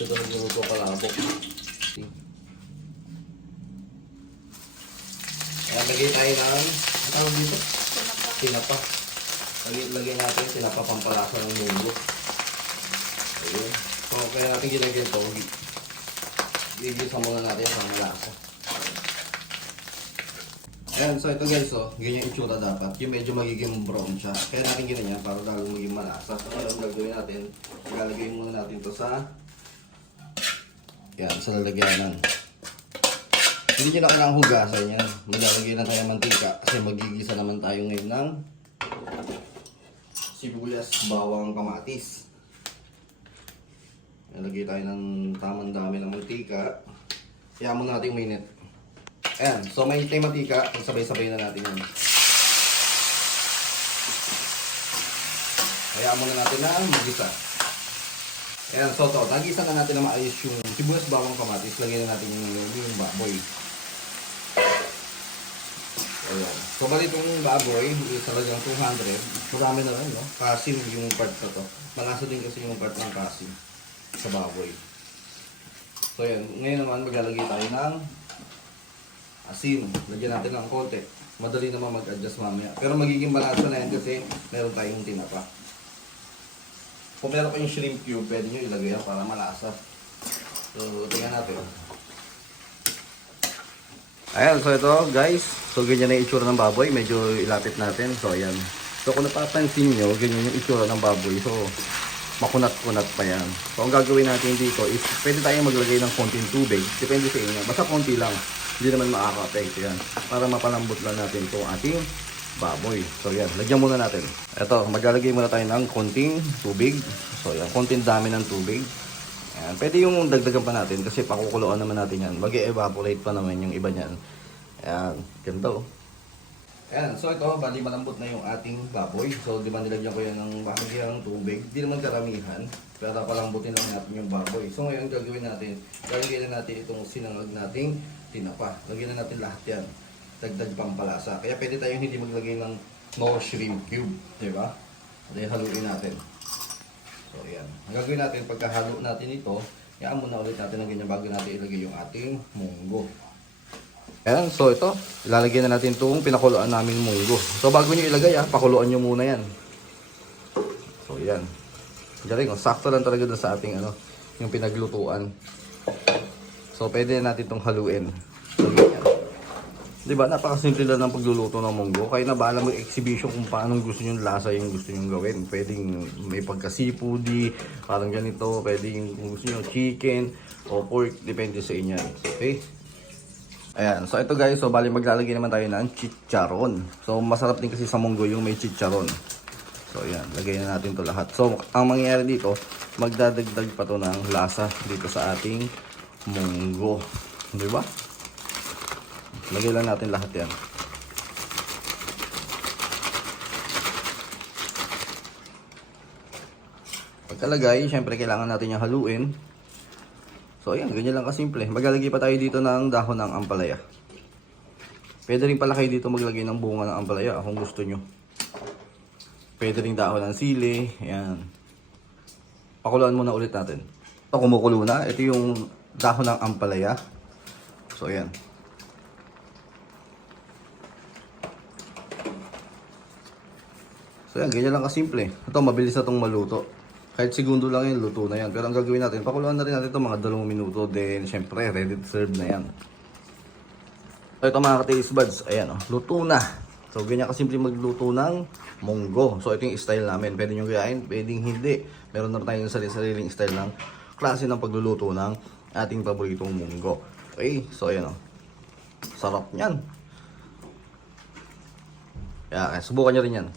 Ito nagluluto palabok. Ayan, lagay tayo ng, ang tawag dito? Tinapa. Lagay natin tinapa pampalasa ng munggo. Ayun. So, kaya natin ginagyan ito. Gigisa muna natin sa malasa. Ayan, so ito guys, oh, ganyan yung itsura dapat. Yung medyo magiging brown siya. Kaya natin ginanyan para lalong maging malasa. So, ngayon gagawin natin, ilalagay muna natin ito sa yan, sa lalagyanan. Hindi nyo na kailangang hugasan yan. Maglalagay na tayo ng mantika kasi magigisa naman tayo ngayon ng sibuyas, bawang, kamatis. Nalagay tayo ng tamang dami ng mantika. Kaya muna natin uminit. Ayan, so may mantika, sabay-sabay na natin yan. Kaya muna natin na magisa. Ayan, so to, nagisa na natin na maayos yung sibuyas, bawang, kamatis. Lagyan na natin yung baboy. Ayan. So bali itong baboy, isa lang yung 200. Marami na lang, no? Kasim yung part na to. Malasa din kasi yung part ng kasim sa baboy. So yan, ngayon naman maglalagay tayo ng asin. Lagyan natin ng konti. Madali naman mag-adjust mamaya. Pero magiging malasa na yan kasi meron tayong tinapa. Kung meron kayong shrimp cube, pwede nyo ilagay yan para malasa. So, tingnan natin. Ayan, so ito guys. So, ganyan na yung itsura ng baboy. Medyo ilapit natin. So, ayan. So, kung napapansin nyo, ganyan yung itsura ng baboy. So, makunat-kunat pa yan. So, ang gagawin natin dito is, pwede tayong maglagay ng konting tubig. Depende sa inyo. Basta konti lang. Hindi naman makaka-apekto yan. Para mapalambot lang natin itong ating baboy. So, yan. Lagyan muna natin. Ito, maglalagay muna tayo ng konting tubig. So, yan. Konting dami ng tubig. Ayan. Pwede yung dagdagan pa natin kasi pakukuluan naman natin yan. Mag-evaporate pa naman yung iba niyan. Ayan. Ganito. Ayan. So, ito, bali malambot na yung ating baboy. So, di ba nilagyan ko yan ng bahagyang tubig. Di naman karamihan. Pero palambutin lang natin yung baboy. So, ngayon gagawin natin. Gagawin natin itong sinangag nating tinapa. Lagyan na natin lahat yan. Dagdag pampalasa. Kaya pwede tayong hindi maglagay ng no shrimp cube. Diba? Dahil haluin natin. So, yan. Ang gagawin natin, pagkahalo natin ito, yaan muna ulit natin ng ganyan bago natin ilagay yung ating munggo. Ayan, so ito, ilalagay na natin itong pinakuluan namin munggo. So, bago nyo ilagay, pakuluan nyo muna yan. So, yan. Galing, sakto lang talaga doon sa ating yung pinaglutuan. So, pwede natin itong haluin. So, ganyan. Diba, napakasimple lang ng pagluluto ng munggo. Kaya na bahala mag-exhibition kung paano gusto nyo lasa yung gusto nyo gawin. Pwedeng may pagka-seafoody, parang ganito. Pwedeng kung gusto nyo chicken o pork, depende sa inyo. Okay? Ayan, so ito guys, so bali maglalagay naman tayo ng chicharon. So, masarap din kasi sa munggo yung may chicharon. So, ayan, lagay na natin to lahat. So, ang mangyayari dito, magdadagdag pa to ng lasa dito sa ating munggo. Diba? Lagay lang natin lahat yan. Pagkalagay, syempre kailangan natin yung haluin. So ayan, ganyan lang kasimple. Maglalagay pa tayo dito ng dahon ng ampalaya. Pwede rin pala kayo dito maglagay ng bunga ng ampalaya kung gusto nyo. Pwede rin dahon ng sili. Ayan. Pakuluan muna ulit natin. Ito kumukulo na. Ito yung dahon ng ampalaya. So ayan. So yan, ganyan lang kasimple. Ito, mabilis na itong maluto. Kahit segundo lang yan, luto na yan. Pero ang gagawin natin, pakuluan na rin natin ito mga 2 minuto. Then, syempre, ready to serve na yan. So ito mga ka-taste buds, ayan luto na. So ganyan kasimple magluto ng munggo. So ito yung style namin. Pwede nyo gayain, pwedeng hindi. Meron na tayong sariling style ng klase ng pagluluto ng ating paboritong munggo. Okay, so ayan sarap nyan. Kaya subukan nyo rin yan.